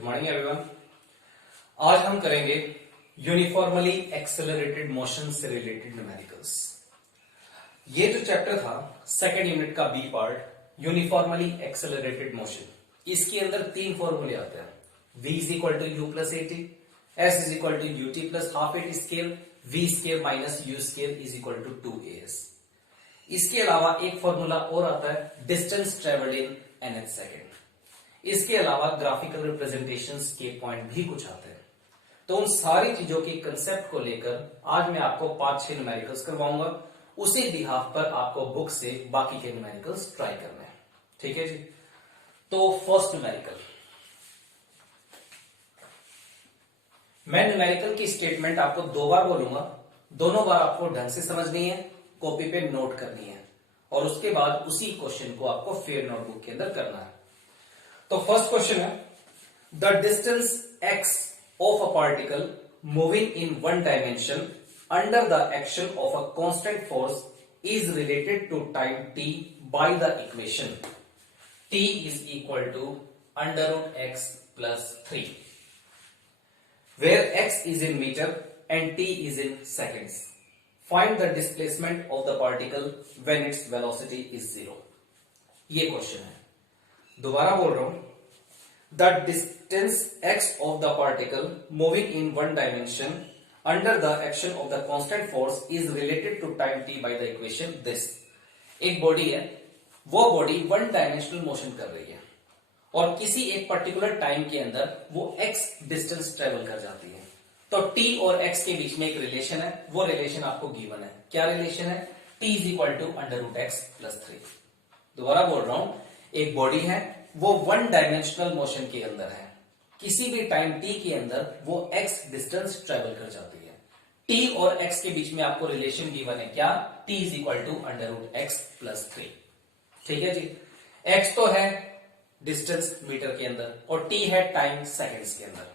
Good morning everyone. आज हम करेंगे यूनिफॉर्मली एक्सेलरेटेड मोशन से रिलेटेड न्यूमेरिकल्स। ये जो चैप्टर था सेकेंड यूनिट का B part uniformly accelerated motion, इसके अंदर तीन फॉर्मूले आते हैं। v is equal to u plus a t, S is equal to u t plus half a t square, v square minus u square is equal to 2as। इसके अलावा एक formula और आता है distance travelled in nth second. इसके अलावा graphical representations के point भी कुछ आते हैं। तो उन सारी चीजों के कंसेप्ट को लेकर आज मैं आपको 5-6 न्यूमेरिकल्स करवाऊंगा। उसी बिहाफ पर आपको बुक से बाकी के न्यूमेरिकल्स ट्राई करने हैं। ठीक है जी। तो फर्स्ट न्यूमेरिकल, मैं न्यूमेरिकल की स्टेटमेंट आपको 2 बार बोलूंगा, दोनों बार आपको ढंग से समझनी है, कॉपी पे नोट करनी है और उसके बाद उसी क्वेश्चन को आपको फेयर नोटबुक के अंदर करना है। तो फर्स्ट क्वेश्चन है, the distance x of a particle moving in one dimension under the action of a constant force is related to time t by the equation t is equal to under root x plus 3, where x is in metre and t is in seconds. Find the displacement of the particle when its velocity is 0। ये question है, दोबारा बोल रहा हूं। The distance x of the particle moving in one dimension under the action of the constant force is related to time t by the equation this. एक body है, वो body one dimensional motion कर रही है और किसी एक particular time के अंदर वो x डिस्टेंस ट्रेवल कर जाती है। तो t और x के बीच में एक रिलेशन है, वो रिलेशन आपको गिवन है। क्या रिलेशन है? t is equal to under root x plus 3। दोबारा बोल रहा हूं, एक बॉडी है, वो वन डायमेंशनल मोशन के अंदर है, किसी भी टाइम t के अंदर वो x डिस्टेंस ट्रेवल कर जाती है। t और x के बीच में आपको रिलेशन गिवन है, क्या? t is equal to under root x plus 3। ठीक है जी। x तो है डिस्टेंस मीटर के अंदर और t है टाइम सेकेंड्स के अंदर।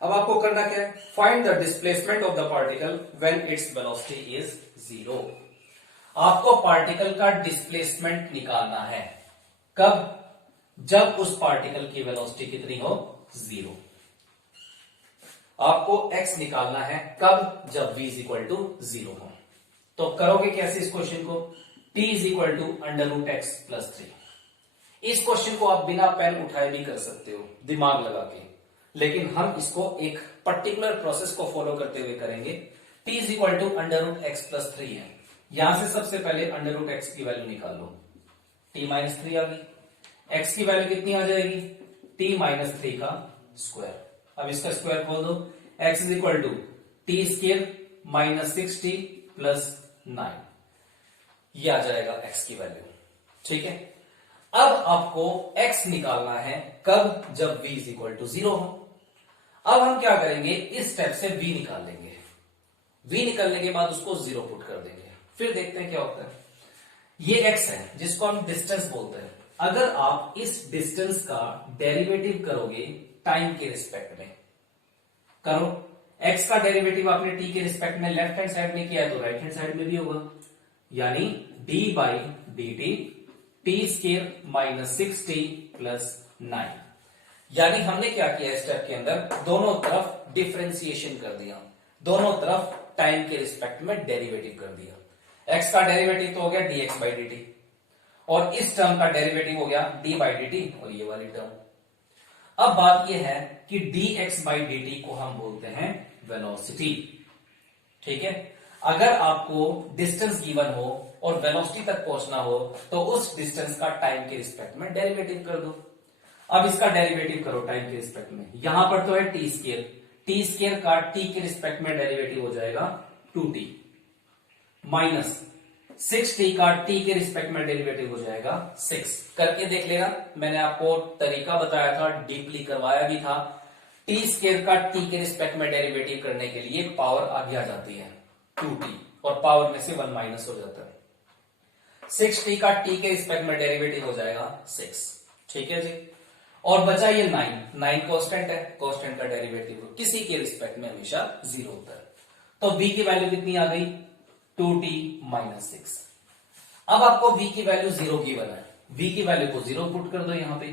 अब आपको करना क्या है? Find the displacement of the particle when its velocity is 0। आपको पार्टिकल का डिस्प्लेसमेंट निकालना है। कब? जब उस पार्टिकल की वेलोसिटी कितनी हो? 0। आपको x निकालना है कब? जब v इज इक्वल टू 0 हो। तो करोगे कैसे इस क्वेश्चन को? t is equal to under root x plus 3। इस क्वेश्चन को आप बिना पेन उठाए भी कर सकते हो, दिमाग लगा के, लेकिन हम इसको एक पर्टिकुलर प्रोसेस को फॉलो करते हुए करेंगे। t is equal to under root x plus 3 है। यहां से सबसे पहले अंडर रूट एक्स की वैल्यू निकाल लो, t माइनस 3 आ गई। x की वैल्यू कितनी आ जाएगी? t माइनस 3 का स्क्वायर। अब इसका स्क्वायर खोल दो, x is equal to t square minus 6t plus 9, ये आ जाएगा x की वैल्यू। ठीक है। अब आपको x निकालना है कब? जब v इज इक्वल टू 0 हो। अब हम क्या करेंगे? इस स्टेप से v निकाल लेंगे। v निकालने के बाद उसको 0 पुट कर देंगे, फिर देखते हैं क्या होता है। ये x है जिसको हम डिस्टेंस बोलते हैं। अगर आप इस डिस्टेंस का डेरिवेटिव करोगे टाइम के रिस्पेक्ट में, करो। x का डेरिवेटिव आपने t के रिस्पेक्ट में लेफ्ट हैंड साइड में किया है तो राइट हैंड साइड में भी होगा, यानी d by D T T square minus 6t plus 9। यानी हमने क्या किया इस स्टेप के अंदर? दोनों तरफ डिफरेंशिएशन कर दिया, दोनों तरफ टाइम के रिस्पेक्ट में डेरिवेटिव कर दिया। x का डेरिवेटिव तो हो गया dx बाई dt और इस टर्म का डेरिवेटिव हो गया d बाई dt और ये वाली टर्म। अब बात यह है कि dx बाई dt को हम बोलते हैं वेलोसिटी। ठीक है। अगर आपको डिस्टेंस गिवन हो और वेलोसिटी तक पहुंचना हो तो उस डिस्टेंस का टाइम के रिस्पेक्ट में डेरिवेटिव कर दो। अब इसका डेरिवेटिव करो टाइम के रिस्पेक्ट में। यहां पर तो है टी स्क्वायर का t के रिस्पेक्ट में डेरिवेटिव हो जाएगा 2t माइनस 6t का t के रिस्पेक्ट में डेरिवेटिव हो जाएगा 6। करके देख लेगा, मैंने आपको तरीका बताया था, डीपली करवाया भी था। t स्क्वायर का t के रिस्पेक्ट में डेरिवेटिव करने के लिए पावर आगे आ जाती है 2t और पावर में से 1 माइनस हो जाता है। 6t का t के रिस्पेक्ट में डेरिवेटिव हो जाएगा 6। ठीक है जी। और बचा ये 9 कांस्टेंट है, कांस्टेंट का डेरिवेटिव किसी के रिस्पेक्ट में हमेशा 0 होता है। तो v की वैल्यू कितनी आ गई? 2t minus 6। अब आपको v की वैल्यू 0 गिवन है, v की वैल्यू को 0 पुट कर दो यहां पे,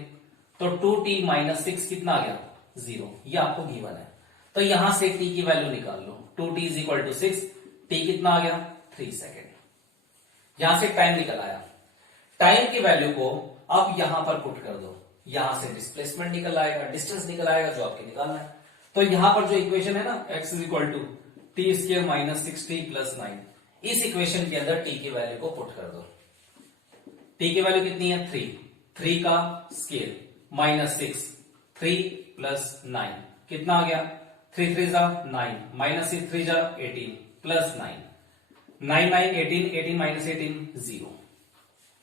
तो 2t माइनस 6 कितना आ गया? 0, ये आपको गिवन है। तो यहां से t की वैल्यू निकाल लो, 2t is equal to 6, t कितना आ गया 3 सेकेंड। यहां से टाइम निकल आया, टाइम की वैल्यू को अब यहां पर पुट कर दो, यहां से डिस्प्लेसमेंट निकल आएगा, डिस्टेंस निकल आएगा जो आपके निकालना है। तो यहां पर जो इक्वेशन है ना x is equal to t square minus 6t plus 9, इस इक्वेशन के अंदर t की वैल्यू को पुट कर दो। t की वैल्यू कितनी है 3, 3 का स्क्वायर माइनस 6, 3 प्लस 9 कितना आ गया 3 3 जा 9 माइनस 6 3 जा 18 प्लस 9, 9 9 18, 18 माइनस 18 0।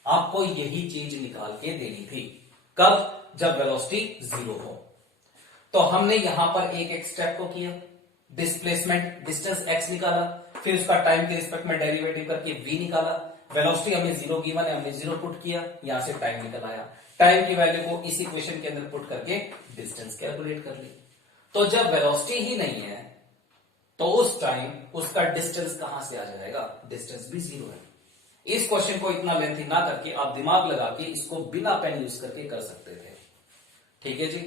आपको यही चीज निकाल के देनी थी, कब, जब वेलोसिटी 0 हो। तो हमने यहां पर एक एक स्टेप को किया, डिस्प्लेसमेंट डिस्टेंस x निकाला, फिर उसका टाइम के रिस्पेक्ट में डेरिवेटिव करके v निकाला, वेलोसिटी हमें 0 गिवन है, हमने 0 पुट किया, यहां से टाइम निकल आया, टाइम की वैल्यू को इस इक्वेशन के अंदर पुट करके डिस्टेंस कैलकुलेट कर ली। तो जब वेलोसिटी ही नहीं है तो उस टाइम उसका डिस्टेंस कहां से आ जाएगा, डिस्टेंस भी 0 है। इस क्वेश्चन को इतना लेंथी ना करके आप दिमाग लगा के इसको बिना पेन यूज करके कर सकते थे। ठीक है जी,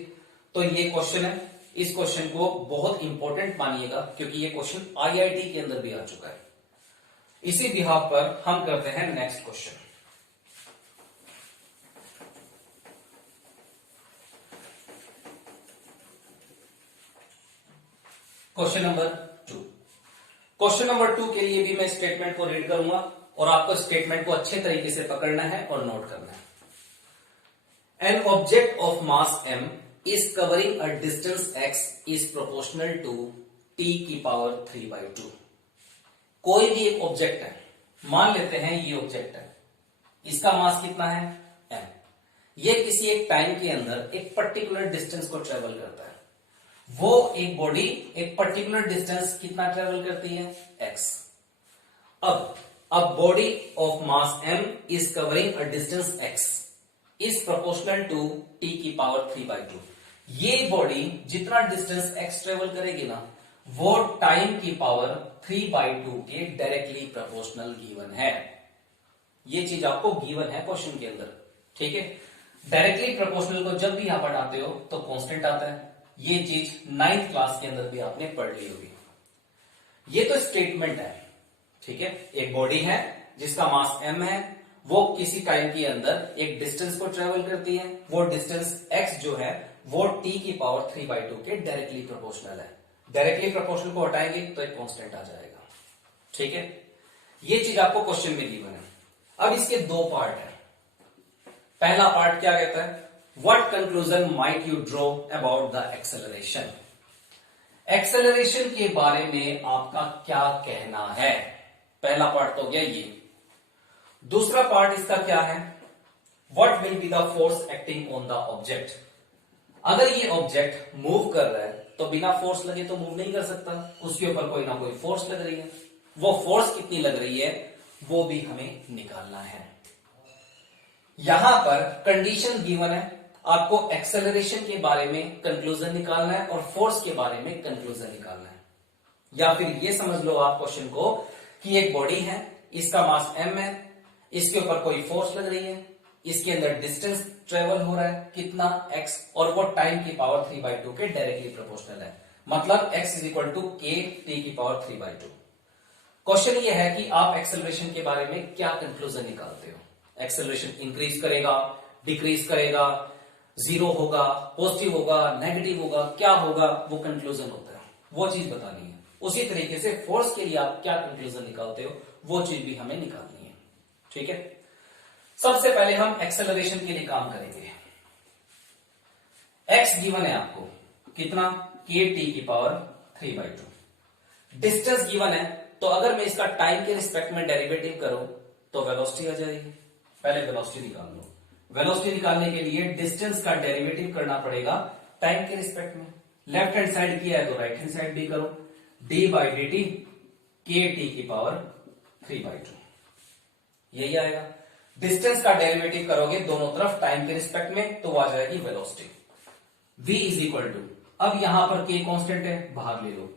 तो ये क्वेश्चन है, इस क्वेश्चन को बहुत इंपॉर्टेंट मानिएगा क्योंकि ये क्वेश्चन आईआईटी के अंदर भी आ चुका है। इसी बिहाफ पर हम करते हैं next question. Question number 2। Question number 2 के लिए भी मैं स्टेटमेंट को रीड करूंगा और आपको स्टेटमेंट को अच्छे तरीके से पकड़ना है और नोट करना है। An object of mass m is covering a distance x is proportional to t की पावर 3/2। कोई भी एक ऑब्जेक्ट है, मान लेते हैं ये ऑब्जेक्ट है, इसका मास कितना है m, ये किसी एक टाइम के अंदर एक पर्टिकुलर डिस्टेंस को ट्रेवल करता है। वो एक बॉडी एक पर्टिकुलर डिस्टेंस कितना ट्रेवल करती है x। अब body of mass m is covering a distance x is proportional to t की पावर 3/2। ये बॉडी जितना डिस्टेंस x ट्रेवल करेगी ना, वो टाइम की पावर 3/2 के डायरेक्टली प्रोपोर्शनल गिवन है। ये चीज आपको गिवन है क्वेश्चन के अंदर। ठीक है, डायरेक्टली प्रोपोर्शनल को जब भी यहां पढ़ाते हो तो कांस्टेंट आता है। ये चीज 9th क्लास के अंदर भी आपने पढ़ ली होगी। ये तो स्टेटमेंट है। ठीक है, एक बॉडी है जिसका मास m है, वो किसी टाइम के अंदर एक डिस्टेंस को ट्रेवल करती है, वो डिस्टेंस x जो है वो t की पावर 3/2 के डायरेक्टली प्रोपोर्शनल है। डायरेक्टली प्रोपोर्शनल को हटाएंगे तो एक कांस्टेंट आ जाएगा। ठीक है, ये चीज आपको क्वेश्चन में गिवन है। अब इसके दो पार्ट है। पहला पार्ट क्या कहता है, what conclusion might you draw about the acceleration. Acceleration के बारे में आपका क्या कहना है, पहला पार्ट तो गया ये। दूसरा पार्ट इसका क्या है, what will be the force acting on the object. अगर ये ऑब्जेक्ट मूव कर रहा है तो बिना फोर्स लगे तो मूव नहीं कर सकता, उसके ऊपर कोई ना कोई फोर्स लग रही है। वो फोर्स कितनी लग रही है वो भी हमें निकालना है। यहां पर कंडीशन गिवन है, आपको एक्सेलरेशन के बारे में कंक्लूजन निकालना है और फोर्स के बारे में कंक्लूजन निकालना है। या फिर ये समझ लो आप क्वेश्चन को कि एक बॉडी है, इसका मास m है, इसके ऊपर कोई फोर्स लग रही है, इसके अंदर डिस्टेंस ट्रेवल हो रहा है कितना x, और वो टाइम की पावर 3/2 के डायरेक्टली प्रोपोर्शनल है। मतलब x is equal to k t की पावर 3/2। क्वेश्चन ये है कि आप एक्सेलरेशन के बारे में क्या कंक्लूजन निकालते हो। एक्सेलरेशन इंक्रीज करेगा, डिक्रीज करेगा, जीरो होगा, पॉजिटिव होगा, नेगेटिव होगा, क्या होगा, वो कंक्लूजन होता है, वो चीज बतानी है। उसी तरीके से फोर्स के लिए आप क्या कंक्लूजन निकालते हो वो चीज भी हमें निकालनी है। ठीक है, सबसे पहले हम एक्सेलरेशन के लिए काम करेंगे। x गिवन है आपको कितना, k t की पावर 3/2। डिस्टेंस गिवन है, तो अगर मैं इसका टाइम के रिस्पेक्ट में डेरिवेटिव करूं तो वेलोसिटी आ जाएगी। पहले वेलोसिटी निकाल लो। वेलोसिटी निकालने के लिए डिस्टेंस का डेरिवेटिव करना पड़ेगा टाइम के रिस्पेक्ट में। लेफ्ट हैंड साइड किया है तो राइट हैंड साइड भी करो, d/dt k t की पावर 3/2 यही आएगा। डिस्टेंस का डेरिवेटिव करोगे दोनों तरफ टाइम के रिस्पेक्ट में तो आ जाएगी velocity. v is equal to, अब यहां पर k कांस्टेंट है, भाग ले लो,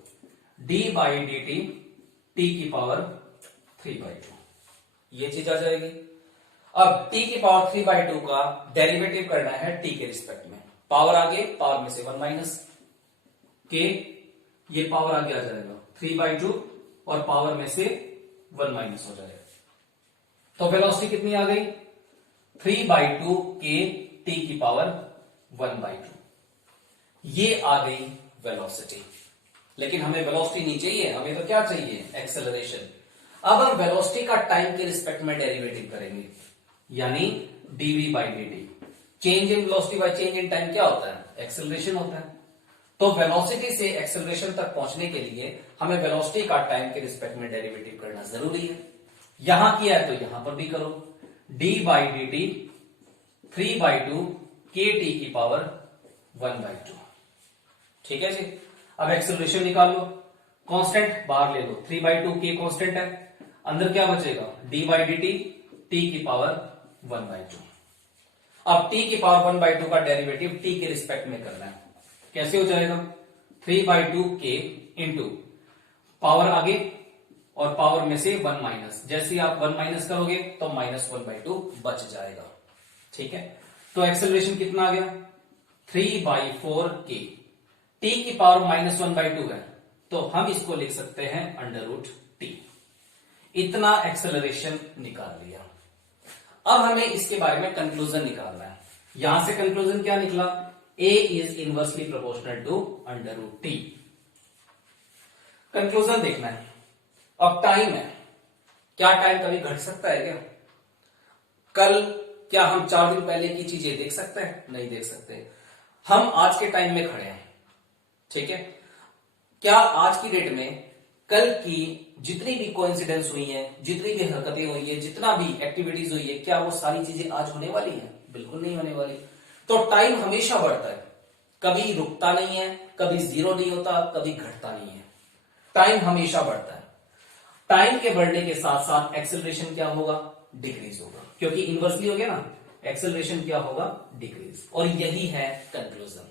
d/dt t की पावर 3/2 ये चीज आ जाएगी। अब t की पावर 3/2 का डेरिवेटिव करना है t के रिस्पेक्ट में, पावर आगे, पावर में से 1 माइनस, के, ये पावर आगे आ जाएगा 3/2 और पावर में से 1 माइनस हो जाएगा। तो वेलोसिटी कितनी आ गई? 3/2 के टी की पावर 1/2, ये आ गई वेलोसिटी। लेकिन हमें वेलोसिटी नहीं चाहिए, हमें तो क्या चाहिए? एक्सेलरेशन। अब हम वेलोसिटी का टाइम के रिस्पेक्ट में डेरिवेटिव करेंगे, यानी dv/dt। Change in velocity by change in time क्या होता है? एक्सेलरेशन होता है। तो वेलोसिटी से एक्सेलरेशन तक पहुंचने के लिए हमें वेलोसिटी का टाइम के रिस्पेक्ट में डेरिवेटिव करना जरूरी है। यहां किया है तो यहां पर भी करो। d/dt 3/2 kt की पावर 1/2। ठीक है जी। अब एक्सेलरेशन निकाल लो, कांस्टेंट बाहर ले लो, 3/2 k कांस्टेंट है, अंदर क्या बचेगा? d/dt t की पावर 1/2। अब t की पावर 1/2 का डेरिवेटिव t के रिस्पेक्ट में करना है। कैसे हो जाएगा? 3/2 k इंटू पावर आगे और पावर में से 1 माइनस, जैसे ही आप 1 माइनस करोगे तो -1/2 बच जाएगा। ठीक है, तो एक्सेलरेशन कितना आ गया? 3/4 k। t की पावर -1/2 है, तो हम इसको लिख सकते हैं √t। इतना एक्सेलरेशन निकाल लिया। अब हमें इसके बारे में कंक्लूजन निकालना है। यहां से कंक्लूजन क्या निकला? a is inversely proportional to √t। Conclusion देखना है। अब टाइम है, क्या टाइम कभी घट सकता है क्या? कल क्या हम 4 दिन पहले की चीजें देख सकते हैं? नहीं देख सकते। हम आज के टाइम में खड़े हैं, ठीक है। क्या आज की डेट में कल की जितनी भी कोइंसिडेंस हुई है, जितनी भी हरकतें हुई है, जितना भी एक्टिविटीज हुई है, क्या वो सारी चीजें आज होने वाली है? बिल्कुल नहीं होने वाली। तो टाइम हमेशा बढ़ता है, कभी रुकता नहीं है, कभी जीरो नहीं होता, कभी घटता नहीं है। टाइम हमेशा बढ़ता है। टाइम के बढ़ने के साथ साथ एक्सेलरेशन क्या होगा? डिक्रीज होगा, क्योंकि इनवर्सली हो गया ना। एक्सेलरेशन क्या होगा? डिक्रीज। और यही है कंक्लूजन,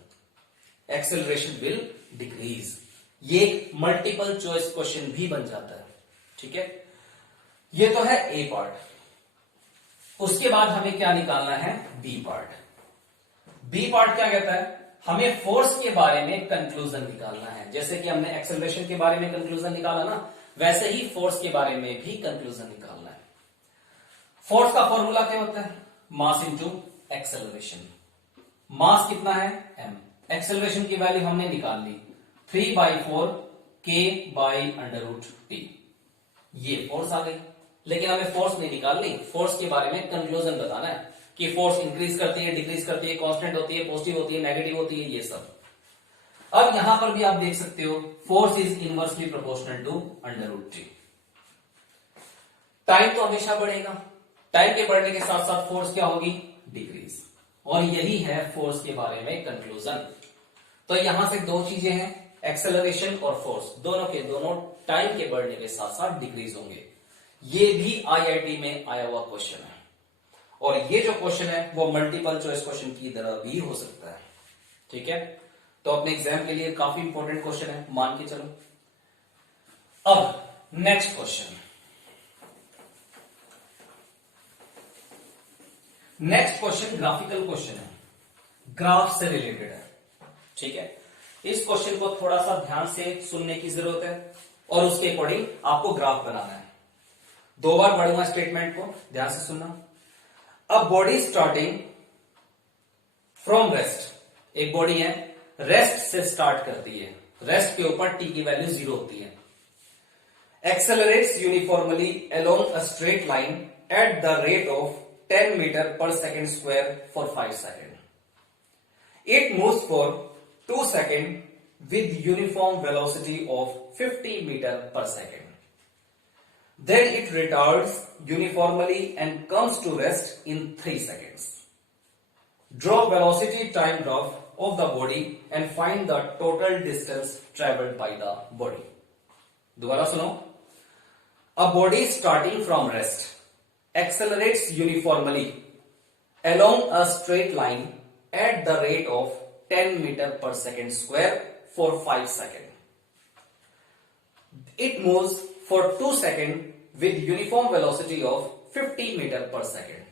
एक्सेलरेशन विल डिक्रीज। ये एक मल्टीपल चॉइस क्वेश्चन भी बन जाता है। ठीक है, ये तो है ए पार्ट। उसके बाद हमें क्या निकालना है? B part. बी पार्ट क्या कहता है? हमें फोर्स के बारे में कंक्लूजन निकालना है। जैसे कि हमने एक्सेलरेशन के बारे में कंक्लूजन निकाला ना, वैसे ही फोर्स के बारे में भी कंक्लूजन निकालना है। फोर्स का फॉर्मूला क्या होता है? Mass into acceleration. मास कितना है? m। एक्सेलरेशन की वैल्यू हमने निकाल ली, 3/4 k/√t। ये फोर्स आ गई। लेकिन हमें फोर्स नहीं निकालनी, फोर्स के बारे में कंक्लूजन बताना है कि फोर्स इंक्रीज करती है, डिक्रीज करती है, कांस्टेंट होती है, पॉजिटिव होती है, नेगेटिव होती है, ये सब। अब यहां पर भी आप देख सकते हो, force is inversely proportional to √t। Time तो हमेशा बढ़ेगा, टाइम के बढ़ने के साथ साथ फोर्स क्या होगी? डिक्रीज। और यही है फोर्स के बारे में कंक्लूजन। तो यहां से दो चीजें हैं, एक्सेलरेशन और फोर्स, दोनों के दोनों टाइम के बढ़ने के साथ साथ डिक्रीज होंगे। ये भी आईआईटी में आया हुआ क्वेश्चन है, और ये जो क्वेश्चन है वो मल्टीपल चॉइस क्वेश्चन की तरह भी हो सकता है। ठीक है, तो अपने एग्जाम के लिए काफी इंपॉर्टेंट क्वेश्चन है, मान के चलो। अब next question, next question graphical question है, ग्राफ से रिलेटेड है। ठीक है, इस क्वेश्चन को थोड़ा सा ध्यान से सुनने की जरूरत है और उसके अकॉर्डिंग आपको ग्राफ बनाना है। 2 बार पढ़ूंगा स्टेटमेंट को, ध्यान से सुनना। अ बॉडी स्टार्टिंग फ्रॉम रेस्ट, एक बॉडी है, रेस्ट से स्टार्ट करती है, रेस्ट के ऊपर टी की वैल्यू 0 होती है। Accelerates uniformly along a straight line at the rate of 10 metre per second square for 5 second. It moves for 2 seconds with uniform velocity of 50 meter per second. Then it retards uniformly and comes to rest in 3 seconds. Draw velocity time graph of the body and find the total distance traveled by the body. दोबारा सुनो। A body starting from rest accelerates uniformly along a straight line at the rate of 10 meter per second square for 5 seconds. It moves for 2 seconds with uniform velocity of 50 meter per second.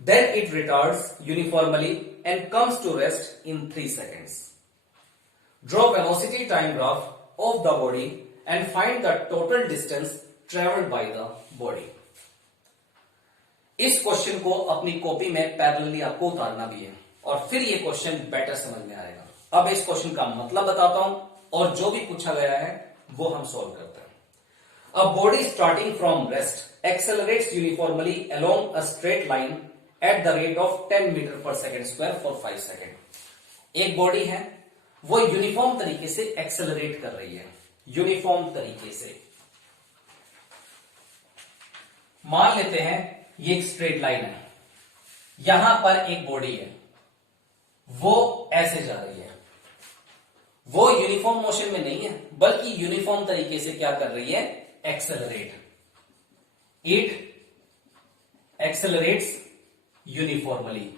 Then it retards uniformly and comes to rest in 3 seconds. Draw velocity time graph of the body and find the total distance travelled by the body. इस question को अपनी copy में parallelly आपको उतारना भी है और फिर ये क्वेश्चन बेटर समझ में आएगा। अब इस क्वेश्चन का मतलब बताता हूं और जो भी पूछा गया है वो हम सॉल्व करते हैं। A body starting from rest accelerates uniformly along a straight line at the rate of 10 metre per second square for 5 second. एक बॉडी है वो यूनिफॉर्म तरीके से एक्सेलरेट कर रही है, यूनिफॉर्म तरीके से। मान लेते हैं ये एक स्ट्रेट लाइन है, यहां पर एक बॉडी है वो ऐसे जा रही है, वो यूनिफॉर्म मोशन में नहीं है बल्कि यूनिफॉर्म तरीके से क्या कर रही है, एक्सेलरेट। It accelerates uniformly.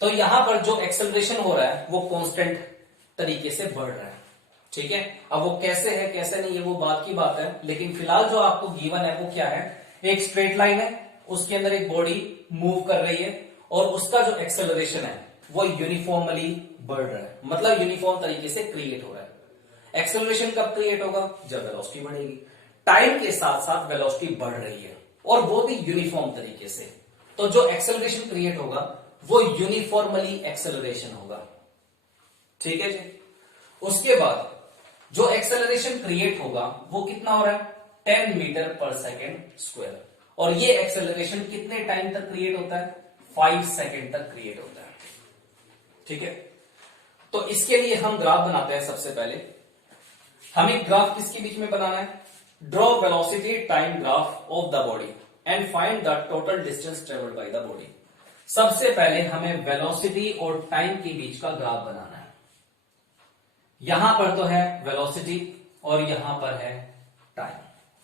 तो यहां पर जो एक्सेलरेशन हो रहा है वो कांस्टेंट तरीके से बढ़ रहा है, ठीक है। अब वो कैसे है कैसे नहीं है वो बात की बात है, लेकिन फिलहाल जो आपको गिवन है वो क्या है, एक स्ट्रेट लाइन है, उसके अंदर एक बॉडी मूव कर रही है और उसका जो एक्सेलरेशन है वो यूनिफॉर्मली बढ़ रहा है, मतलब यूनिफॉर्म तरीके से क्रिएट हो रहा है। एक्सेलरेशन कब क्रिएट होगा, जब वेलोसिटी बढ़ेगी। टाइम के साथ साथ वेलोसिटी बढ़ रही है और वो भी यूनिफॉर्म तरीके से। तो जो एक्सेलरेशन क्रिएट होगा वो यूनिफॉर्मली एक्सेलरेशन होगा, ठीक है जी। उसके बाद जो एक्सेलरेशन क्रिएट होगा वो कितना हो रहा है, 10 मीटर पर सेकेंड स्क्वायर। और ये एक्सेलरेशन कितने टाइम तक क्रिएट होता है, 5 सेकेंड तक क्रिएट होता है, ठीक है। तो इसके लिए हम ग्राफ बनाते हैं। सबसे पहले हमें ग्राफ किसके बीच में बनाना है, draw velocity time graph of the body and find the total distance travelled by the body. सबसे पहले हमें वेलोसिटी और टाइम के बीच का ग्राफ बनाना है। यहां पर तो है वेलोसिटी और यहां पर है टाइम,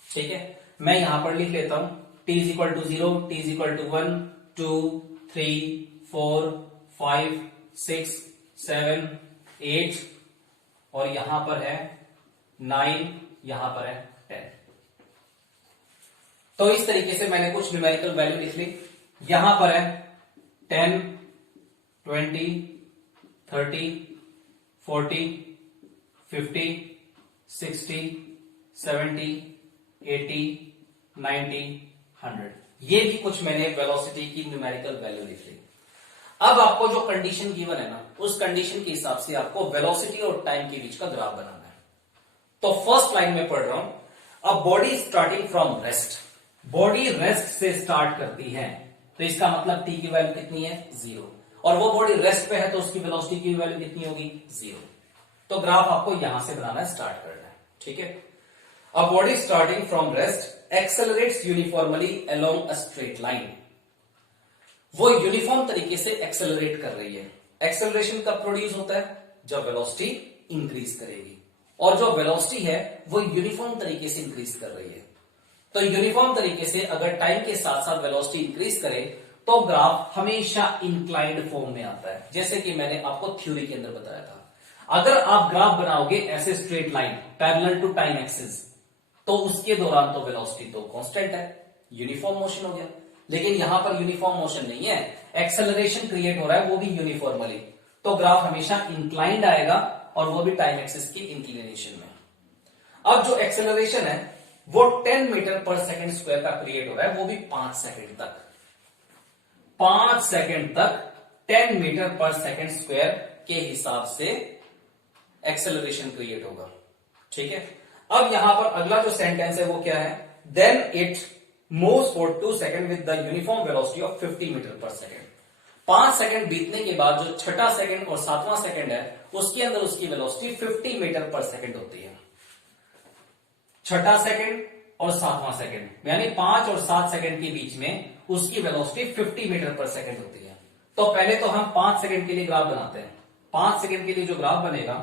ठीक है। मैं यहां पर लिख लेता हूं t is equal to 0, t is equal to 1, 2, 3, 4, 5, 6, 7, 8 और यहां पर है 9, यहां पर है 10। तो इस तरीके से मैंने कुछ न्यूमेरिकल वैल्यू लिख ली। यहां पर है 10, 20, 30, 40, 50, 60, 70, 80, 90, 100। ये भी कुछ मैंने वेलोसिटी की न्यूमेरिकल वैल्यू लिख ली। अब आपको जो कंडीशन गिवन है ना, उस कंडीशन के हिसाब से आपको वेलोसिटी और टाइम के बीच का ग्राफ बनाना है। तो फर्स्ट लाइन में पढ़ रहा हूं, अब body starting from rest, body rest से स्टार्ट करती है, तो इसका मतलब टी की वैल्यू कितनी है, 0। और वो बॉडी रेस्ट पे है तो उसकी वेलोसिटी की वैल्यू कितनी होगी, 0। तो ग्राफ आपको यहां से बनाना स्टार्ट करना है, ठीक है। अ body starting from rest accelerates uniformly along a straight line. वो यूनिफॉर्म तरीके से एक्सेलरेट कर रही है। एक्सेलरेशन कब प्रोड्यूस होता है, जब वेलोसिटी इंक्रीज करेगी, और जो वेलोसिटी है वो यूनिफॉर्म तरीके से इंक्रीज कर रही है। तो यूनिफॉर्म तरीके से अगर टाइम के साथ साथ वेलोसिटी इंक्रीज करे तो ग्राफ हमेशा इंक्लाइंड फॉर्म में आता है, जैसे कि मैंने आपको थ्योरी के अंदर बताया था। अगर आप ग्राफ बनाओगे ऐसे straight line parallel to time axis, तो उसके दौरान तो वेलोसिटी तो कांस्टेंट है, यूनिफॉर्म मोशन हो गया। लेकिन यहां पर यूनिफॉर्म मोशन नहीं है, एक्सेलरेशन क्रिएट हो रहा है वो भी यूनिफॉर्मली, तो ग्राफ हमेशा इंक्लाइंड आएगा और वो भी टाइम एक्सिस की इंक्लिनेशन में। अब जो एक्सेलरेशन है वो 10 मीटर पर सेकेंड स्क्वायर का क्रिएट हो रहा है, वो भी 5 सेकेंड तक। 5 सेकेंड तक 10 मीटर पर सेकेंड स्क्वायर के हिसाब से एक्सेलरेशन क्रिएट होगा, ठीक है। अब यहां पर अगला जो सेंटेंस है वो क्या है, then it moves for 2 second with the uniform velocity of 50 metre per second. 5 second बीतने के बाद जो छठा सेकेंड और 7वां सेकेंड है उसके अंदर उसकी वेलोसिटी 50 मीटर पर सेकेंड होती है। छठा सेकेंड और 7वां सेकेंड यानी 5 और 7 सेकेंड के बीच में उसकी वेलोसिटी 50 मीटर पर सेकेंड होती है। तो पहले तो हम 5 सेकेंड के लिए ग्राफ बनाते हैं। 5 सेकेंड के लिए जो ग्राफ बनेगा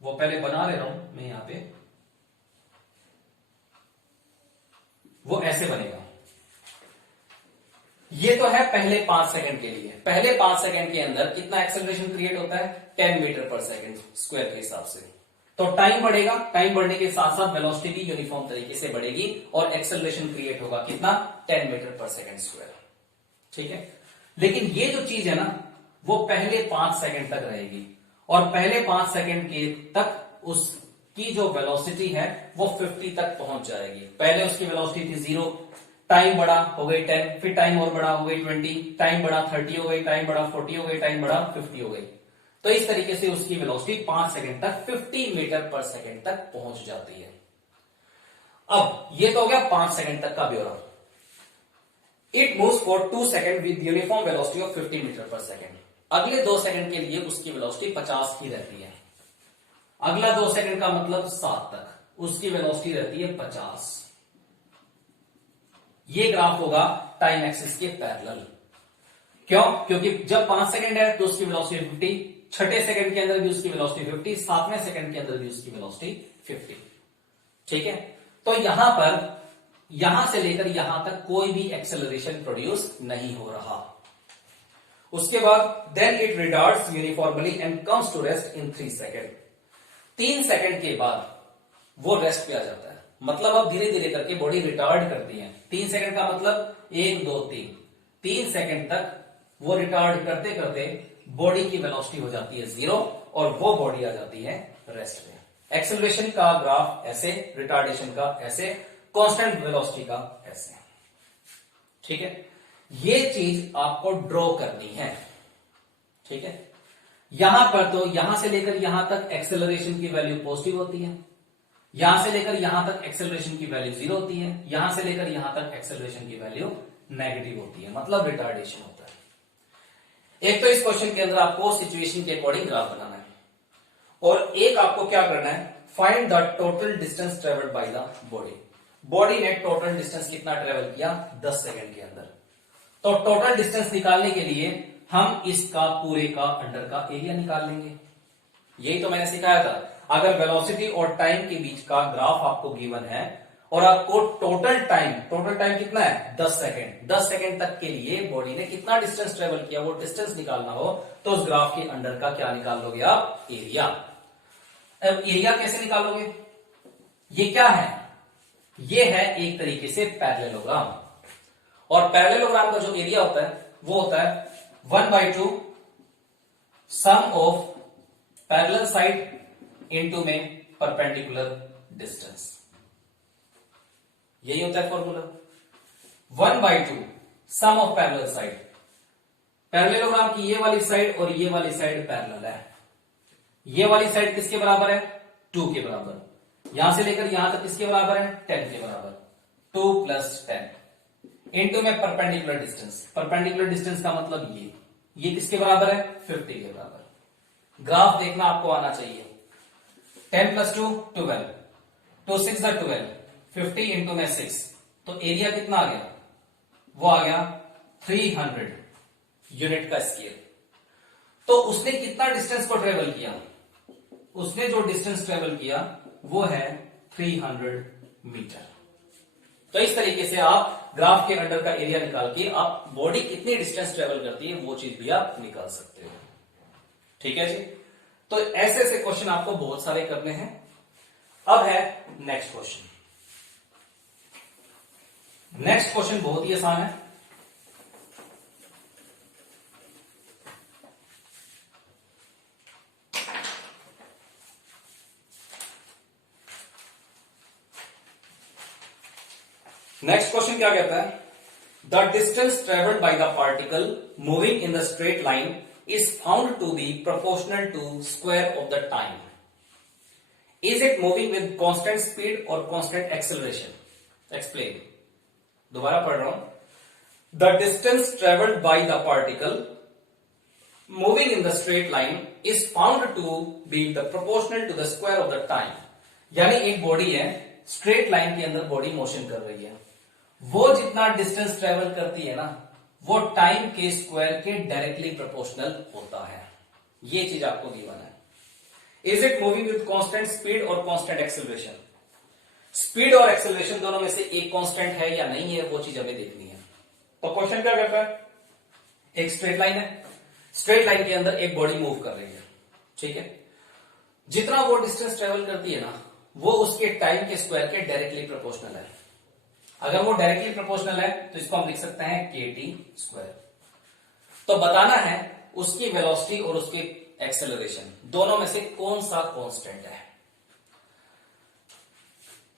वो पहले बना ले रहा हूं मैं, यहां पे वो ऐसे बनेगा। ये तो है पहले 5 सेकंड के लिए। पहले 5 सेकंड के अंदर कितना एक्सेलरेशन क्रिएट होता है, 10 मीटर पर सेकंड स्क्वायर के हिसाब से। तो टाइम बढ़ेगा, टाइम बढ़ने के साथ साथ वेलोसिटी भी यूनिफॉर्म तरीके से बढ़ेगी और एक्सेलरेशन क्रिएट होगा कितना, 10 मीटर पर सेकंड स्क्वायर, ठीक है। लेकिन ये जो चीज है ना, वो पहले 5 सेकंड तक रहेगी और पहले 5 सेकंड के तक उसकी जो वेलोसिटी है वो 50 तक पहुंच जाएगी। पहले उसकी वेलोसिटी थी 0, टाइम बढ़ा हो गई 10, फिर टाइम और बढ़ा हो गई 20, टाइम बढ़ा 30 हो गई, टाइम बढ़ा 40 हो गई, टाइम बढ़ा 50 हो गई। तो इस तरीके से उसकी वेलोसिटी 5 सेकंड तक 50 मीटर पर सेकंड तक पहुंच जाती है। अब ये तो हो गया 5 सेकंड तक का ब्यौरा। It moves for 2 second with uniform velocity of 50 metre per second. अगले 2 सेकंड के लिए उसकी वेलोसिटी 50 ही रहती है। अगला 2 सेकंड का मतलब 7 तक उसकी वेलोसिटी रहती है 50। ये ग्राफ होगा टाइम एक्सिस के पैरेलल। क्यों? क्योंकि जब 5 सेकंड है तो उसकी वेलोसिटी 50, छठे सेकंड के अंदर भी उसकी वेलोसिटी 50, सातवें सेकंड के अंदर भी उसकी वेलोसिटी 50। ठीक है, तो यहां से लेकर यहां तक कोई भी एक्सेलरेशन प्रोड्यूस नहीं हो रहा। उसके बाद then it retards uniformly and comes to rest in 3 second. 3 second के बाद वो रेस्ट पे आ जाता है। मतलब अब धीरे धीरे करके बॉडी रिटार्ड करती है। 3 सेकंड का मतलब 1 2 3 सेकंड तक वो रिटार्ड करते करते बॉडी की वेलोसिटी हो जाती है 0 और वो बॉडी आ जाती है रेस्ट में। एक्सेलरेशन का ग्राफ ऐसे, रिटार्डेशन का ऐसे, कांस्टेंट वेलोसिटी का ऐसे। ठीक है, ये चीज आपको ड्रॉ करनी है। ठीक है, यहां पर तो यहां से लेकर यहां तक एक्सेलरेशन की वैल्यू पॉजिटिव होती है, यहां से लेकर यहां तक एक्सेलरेशन की वैल्यू 0 होती है, यहां से लेकर यहां तक एक्सेलरेशन की वैल्यू नेगेटिव होती है, मतलब रिटार्डेशन होता है। एक तो इस क्वेश्चन के अंदर आपको सिचुएशन के अकॉर्डिंग ग्राफ बनाना है और एक आपको क्या करना है, find the total distance travelled by the body. Body ने टोटल डिस्टेंस कितना ट्रेवल किया 10 सेकंड के अंदर। तो टोटल डिस्टेंस निकालने के लिए हम इसका पूरे का अंडर का एरिया निकाल लेंगे। यही तो मैंने सिखाया था। अगर वेलोसिटी और टाइम के बीच का ग्राफ आपको गिवन है और आपको टोटल टाइम कितना है 10 सेकंड, 10 सेकंड तक के लिए बॉडी ने कितना डिस्टेंस ट्रेवल किया वो डिस्टेंस निकालना हो तो उस ग्राफ के अंडर का क्या निकाल लोगे आप, एरिया। अब एरिया कैसे निकालोगे, ये क्या है, ये है एक तरीके से पैरेललोग्राम। और पैरेललोग्राम का जो एरिया होता है वो होता है 1/2 sum of parallel side into में परपेंडिकुलर डिस्टेंस। यही होता है formula. 1/2 sum of parallel side. Parallelogram की ये वाली साइड और ये वाली साइड पैरेलल है। ये वाली साइड किसके बराबर है 2 के बराबर। यहां से लेकर यहां तक किसके बराबर है 10 के बराबर। 2 + 10 इनटू में परपेंडिकुलर डिस्टेंस। परपेंडिकुलर डिस्टेंस का मतलब ये किसके बराबर है 50 के बराबर। ग्राफ देखना आपको आना चाहिए। 10 + 2 12, 2 6 12, 50 इंटू में 6, तो एरिया कितना आ गया, वो आ गया 300 यूनिट का स्केल। तो उसने कितना डिस्टेंस को ट्रेवल किया, उसने जो डिस्टेंस ट्रेवल किया वो है 300 मीटर। तो इस तरीके से आप ग्राफ के अंडर का एरिया निकाल के आप बॉडी कितनी डिस्टेंस ट्रेवल करती है वो चीज भी आप निकाल सकते हो। ठीक है जी, तो ऐसे ऐसे क्वेश्चन आपको बहुत सारे करने हैं। अब है नेक्स्ट क्वेश्चन। नेक्स्ट क्वेश्चन बहुत ही आसान है। नेक्स्ट क्वेश्चन क्या कहता है, the distance travelled by the particle moving in the straight line is found to be proportional to square of the time. Is it moving with constant speed और constant acceleration. Explain. दोबारा पढ़ रहा हूं। The distance travelled by the particle moving in the straight line is found to be the proportional to the square of the time. यानी एक body है, straight line के अंदर बॉडी मोशन कर रही है, वो जितना डिस्टेंस ट्रेवल करती है ना वो टाइम के स्क्वायर के डायरेक्टली प्रोपोर्शनल होता है। ये चीज आपको गिवन है। Is it moving with constant speed और कांस्टेंट एक्सेलरेशन। स्पीड और एक्सेलरेशन दोनों में से एक कांस्टेंट है या नहीं है वो चीज हमें देखनी है। तो क्वेश्चन क्या कहता है, एक स्ट्रेट लाइन है, स्ट्रेट लाइन के अंदर एक बॉडी मूव कर रही है। ठीक है, जितना वो डिस्टेंस ट्रेवल करती है ना वो उसके टाइम के स्क्वायर के डायरेक्टली प्रोपोर्शनल है। अगर वो डायरेक्टली प्रोपोर्शनल है तो इसको हम लिख सकते हैं KT स्क्वायर। तो बताना है उसकी वेलोसिटी और उसके एक्सेलरेशन दोनों में से कौन सा कांस्टेंट है।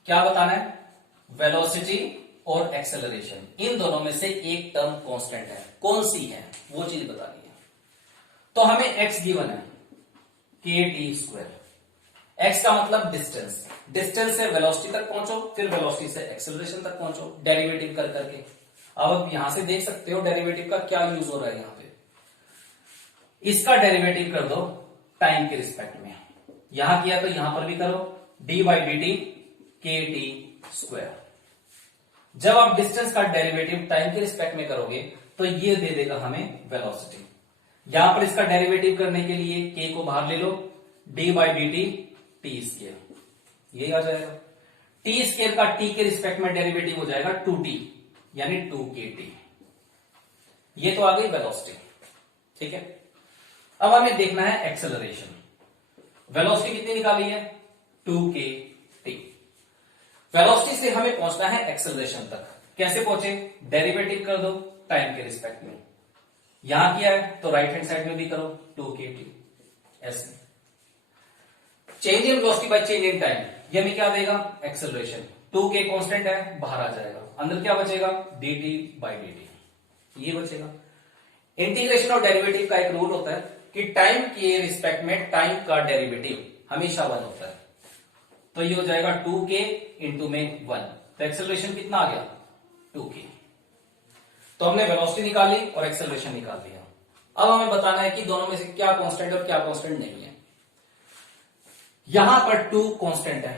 क्या बताना है, वेलोसिटी और एक्सेलरेशन इन दोनों में से एक टर्म कांस्टेंट है, कौन सी है वो चीज बतानी है। तो हमें x गिवन है kt²। x का मतलब डिस्टेंस, डिस्टेंस से वेलोसिटी तक पहुंचो, फिर वेलोसिटी से एक्सेलरेशन तक पहुंचो डेरिवेटिव कर करके। अब यहां से देख सकते हो डेरिवेटिव का क्या यूज हो रहा है। यहां पे इसका डेरिवेटिव कर दो टाइम के रिस्पेक्ट में, यहां किया तो यहां पर भी करो, d/dt kt²। जब आप डिस्टेंस का डेरिवेटिव टाइम के रिस्पेक्ट में करोगे तो ये दे देगा हमें वेलोसिटी। यहां पर इसका डेरिवेटिव करने के लिए k को बाहर ले लो, d/dt t², यही आ जाएगा। t² का t के रिस्पेक्ट में डेरिवेटिव हो जाएगा 2t यानी 2kt। ये तो आ गई वेलोसिटी, ठीक है। अब हमें देखना है एक्सेलरेशन। वेलोसिटी कितनी निकाली है, 2kt। वेलोसिटी से हमें पहुंचना है एक्सेलरेशन तक। कैसे पहुंचे, डेरिवेटिव कर दो टाइम के रिस्पेक्ट में, यहां किया है तो राइट हैंड साइड में भी करो 2kt। ऐसे change in velocity by change in time, ये हमें क्या देगा, एक्सेलरेशन। 2k कांस्टेंट है, बाहर आ जाएगा, अंदर क्या बचेगा, dt/dt, ये बचेगा। इंटीग्रेशन और डेरिवेटिव का एक रूल होता है कि टाइम के रिस्पेक्ट में टाइम का डेरिवेटिव हमेशा 1 होता है। तो ये हो जाएगा 2k इंटू में 1, तो एक्सेलरेशन कितना आ गया, 2k। तो हमने वेलोसिटी निकाली और एक्सेलरेशन निकाल दिया। अब हमें बताना है कि दोनों में से क्या कांस्टेंट और क्या कांस्टेंट नहीं है। यहां पर 2 कांस्टेंट है,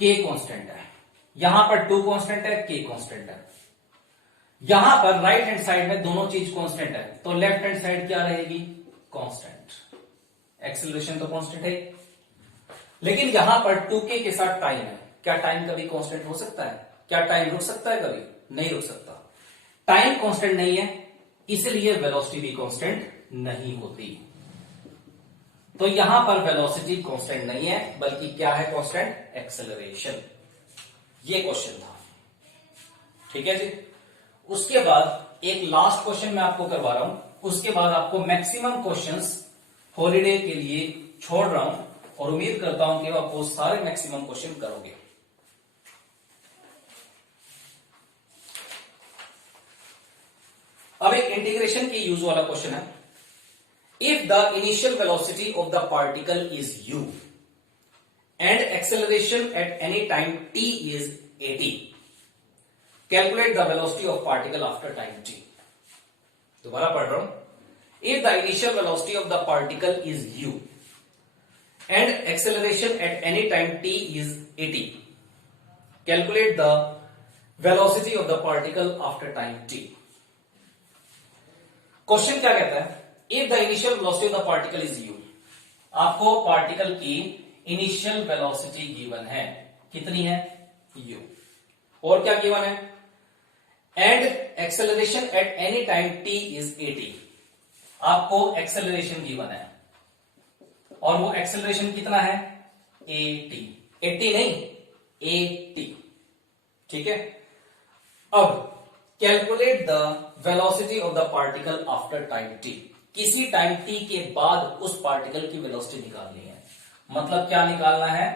k कांस्टेंट है, यहां पर 2 कांस्टेंट है, k कांस्टेंट है। यहां पर राइट हैंड साइड में दोनों चीज कांस्टेंट है, तो लेफ्ट हैंड साइड क्या रहेगी, कांस्टेंट। एक्सेलरेशन तो कांस्टेंट है, लेकिन यहां पर 2k के साथ टाइम है। क्या टाइम कभी कांस्टेंट हो सकता है, क्या टाइम रुक सकता है, कभी नहीं रुक सकता। टाइम कांस्टेंट नहीं है, इसलिए वेलोसिटी भी कांस्टेंट नहीं होती। तो यहां पर वेलोसिटी कांस्टेंट नहीं है, बल्कि क्या है कांस्टेंट, एक्सेलरेशन। ये क्वेश्चन था, ठीक है जी। उसके बाद एक लास्ट क्वेश्चन मैं आपको करवा रहा हूं, उसके बाद आपको मैक्सिमम क्वेश्चंस हॉलीडे के लिए छोड़ रहा हूं और उम्मीद करता हूं कि आप वो सारे मैक्सिमम क्वेश्चन करोगे। अब एक इंटीग्रेशन की यूज वाला क्वेश्चन है। If the initial velocity of the particle is u and acceleration at any time t is at, calculate the velocity of particle after time t। दोबारा पढ़ रहा हूं, if the initial velocity of the particle is u and acceleration at any time t is at, calculate the velocity of the particle after time t। Question क्या कहता है, if the initial velocity of the particle is u, आपको particle की initial velocity given है, कितनी है, u, और क्या गिवन है, and acceleration at any time t is at, आपको एक्सेलरेशन गिवन है, और वो एक्सेलरेशन कितना है, at, 80 नहीं, at, ठीक है। अब calculate the velocity of the particle after time t, किसी टाइम t के बाद उस पार्टिकल की वेलोसिटी निकालनी है। मतलब क्या निकालना है,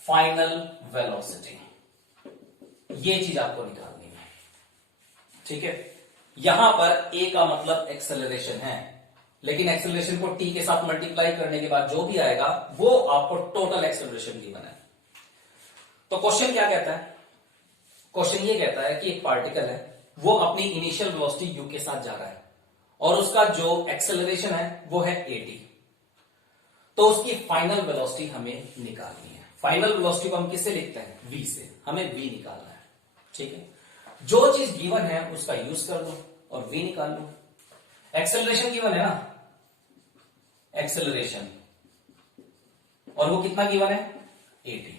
फाइनल वेलोसिटी, ये चीज आपको निकालनी है, ठीक है। यहां पर a का मतलब एक्सेलरेशन है, लेकिन एक्सेलरेशन को t के साथ मल्टीप्लाई करने के बाद जो भी आएगा वो आपको टोटल एक्सेलरेशन गिवन है। तो क्वेश्चन क्या कहता है, क्वेश्चन ये कहता है कि एक पार्टिकल है, वो अपनी इनिशियल वेलोसिटी u के साथ जा रहा है और उसका जो एक्सेलरेशन है वो है at, तो उसकी फाइनल वेलोसिटी हमें निकालनी है। फाइनल वेलोसिटी को हम किससे लिखते हैं, v से, हमें v निकालना है, ठीक है। जो चीज गिवन है उसका यूज कर लो और v निकाल लो। एक्सेलरेशन गिवन है ना, एक्सेलरेशन, और वो कितना गिवन है, at।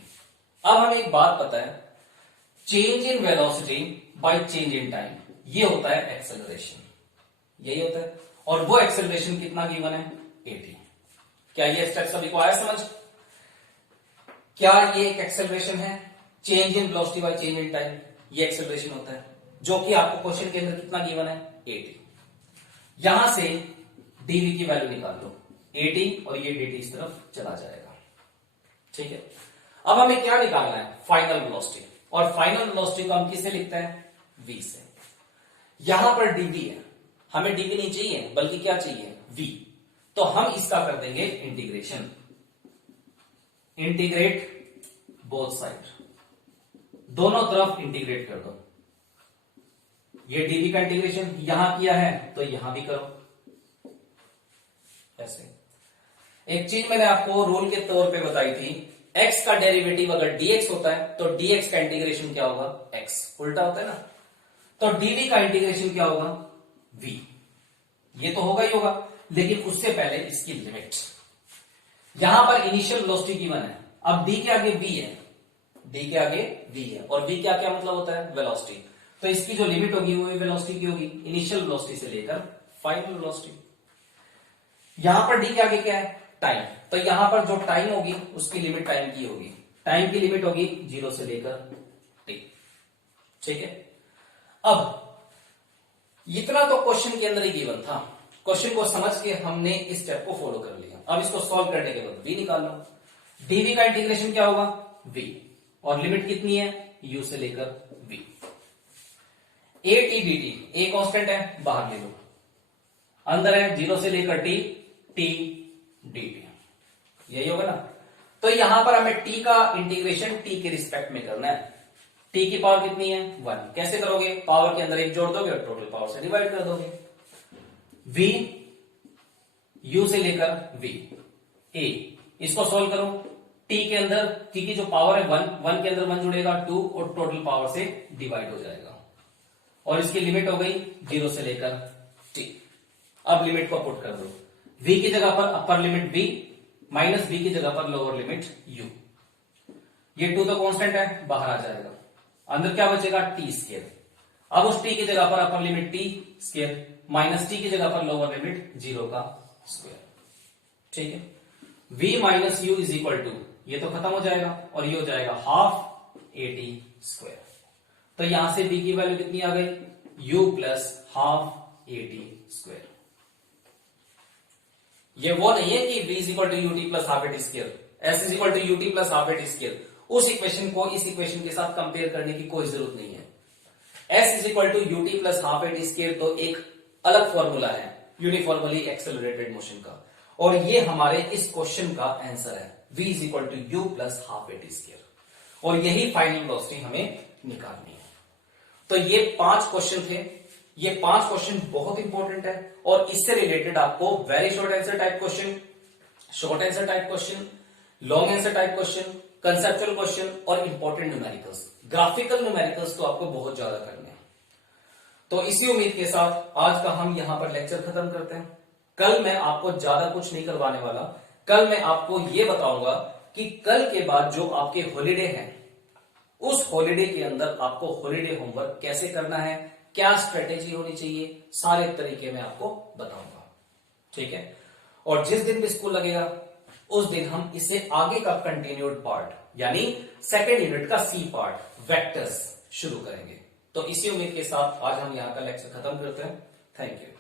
अब हमें एक बात पता है, change in velocity by change in time, ये होता है एक्सेलरेशन, यही होता है। और वो एक्सेलरेशन कितना गिवन है, 80। क्या ये स्टेप सभी को आया समझ, क्या ये एक एक्सेलरेशन है, change in velocity by change in time, ये एक्सेलरेशन होता है, जो कि आपको क्वेश्चन के अंदर कितना गिवन है, 80। यहां से डीवी की वैल्यू निकाल लो 80 और ये dt इस तरफ चला जाएगा। ठीक है, अब हमें क्या निकालना है, फाइनल वेलोसिटी, और फाइनल वेलोसिटी को हम किससे लिखते हैं, v से। यहां पर dv है, हमें dv नहीं चाहिए बल्कि क्या चाहिए, v। तो हम इसका कर देंगे इंटीग्रेशन, इंटीग्रेट बोथ साइड, दोनों तरफ इंटीग्रेट कर दो। ये dv का इंटीग्रेशन यहां किया है तो यहां भी करो ऐसे। एक चीज मैंने आपको रूल के तौर पे बताई थी, x का डेरिवेटिव अगर dx होता है तो dx का इंटीग्रेशन क्या होगा, x, उल्टा होता है ना। तो dv का इंटीग्रेशन क्या होगा, v। ये तो होगा ही होगा, लेकिन उससे पहले इसकी लिमिट। यहां पर इनिशियल वेलोसिटी गिवन है, अब d के आगे v है, d के आगे v है, और v क्या क्या मतलब होता है, वेलोसिटी। तो इसकी जो लिमिट होगी वो वेलोसिटी की होगी, इनिशियल वेलोसिटी से लेकर फाइनल वेलोसिटी। यहां पर d के आगे क्या है, टाइम। तो यहां पर जो टाइम होगी उसकी लिमिट टाइम की होगी, टाइम की लिमिट होगी 0 से लेकर t। ठीक है, अब इतना तो क्वेश्चन के अंदर ही गिवन था, क्वेश्चन को समझ के हमने इस स्टेप को फॉलो कर लिया। अब इसको सॉल्व करने के बाद v निकाल लो, dv का इंटीग्रेशन क्या होगा, v, और लिमिट कितनी है, u से लेकर v। a t dt, a constant है, बाहर ले लो, अंदर है 0 से लेकर t, t dt, यही होगा ना। तो यहां पर हमें t का इंटीग्रेशन t के रिस्पेक्ट में करना है। t की पावर कितनी है, 1। कैसे करोगे, पावर के अंदर एक जोड़ दोगे और टोटल पावर से डिवाइड कर दोगे। v u से लेकर v, a, इसको सोल्व करो, t के अंदर t की जो पावर है 1 के अंदर 1 जुड़ेगा 2 और टोटल पावर से डिवाइड हो जाएगा, और इसकी लिमिट हो गई 0 से लेकर t। अब लिमिट को पुट कर दो, v की जगह पर upper limit v minus v की जगह पर लोअर लिमिट u। ये 2 तो कांस्टेंट है, बाहर आ जाएगा, अंदर क्या बचेगा, t स्क्वायर। अब उस t की जगह पर upper limit t square minus t की जगह पर लोअर लिमिट 0 का स्क्वायर। ठीक है, v minus u is equal to, ये तो खत्म हो जाएगा और ये हो जाएगा हाफ at स्क्वायर। तो यहां से v की वैल्यू कितनी आ गई, u plus half at square. ये वो नहीं है कि v is equal to ut plus half at square, s is equal to ut plus half at square. उस इक्वेशन को इस इक्वेशन के साथ कंपेयर करने की कोई जरूरत नहीं है। s is equal to ut plus half at square तो एक अलग फॉर्मूला है यूनिफॉर्मली एक्सेलरेटेड मोशन का, और ये हमारे इस क्वेश्चन का आंसर है, v is equal to u plus half at square, और यही फाइनल वेलोसिटी हमें निकालनी है। तो ये 5 क्वेश्चन थे, ये 5 क्वेश्चन बहुत इंपॉर्टेंट है, और इससे रिलेटेड आपको very short answer type question, short answer type question, long answer type question, conceptual question और इंपॉर्टेंट न्यूमेरिकल्स, ग्राफिकल न्यूमेरिकल्स तो आपको बहुत ज्यादा करने हैं। तो इसी उम्मीद के साथ आज का हम यहां पर लेक्चर खत्म करते हैं। कल मैं आपको ज्यादा कुछ नहीं करवाने वाला, कल मैं आपको यह बताऊंगा कि कल के बाद जो आपके हॉलीडे हैं, उस हॉलीडे के अंदर आपको हॉलीडे होमवर्क कैसे करना है, क्या स्ट्रेटेजी होनी चाहिए, सारे तरीके मैं आपको बताऊंगा। ठीक है, और जिस दिन भी स्कूल लगेगा उस दिन हम इसे आगे का कंटिन्यूड पार्ट यानी सेकेंड यूनिट का सी पार्ट वेक्टर्स शुरू करेंगे। तो इसी उम्मीद के साथ आज हम यहां का लेक्चर खत्म करते हैं। Thank you.